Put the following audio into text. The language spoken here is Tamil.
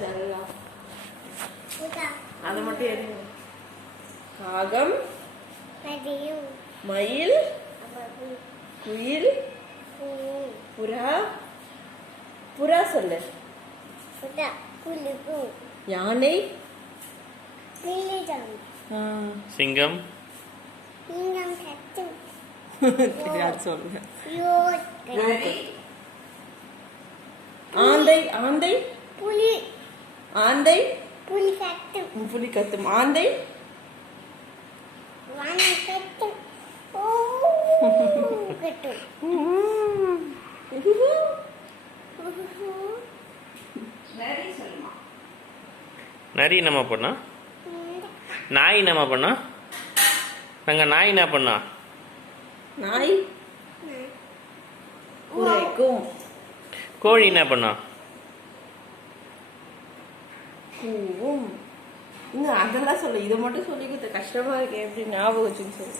ஜல்லா அதை மட்டும் எழுதி. காகம், மயில், குயில், புறா. புறா சொல்லு. யானை, சிங்கம், சொல்லுங்க. ஆந்தை, ஆந்தை, புலி, ஆந்தை, புலி கட்டும், புலி கத்தும். ஆந்தை, வான கட்டும், ஓ கட்டும், நரி என்னம்மா பண்ணா? நாய் என்னம்மா பண்ணா? நாங்க நாய் என்ன பண்ணா? நாய் குரைக்கும். கோழி என்ன பண்ணா? கூவும். இன்னும் அதெல்லாம் சொல்லு. இதை மட்டும் சொல்லி கொடுத்த கஷ்டமா இருக்கு. எப்படி ஞாபகம் வச்சுன்னு சொல்லு.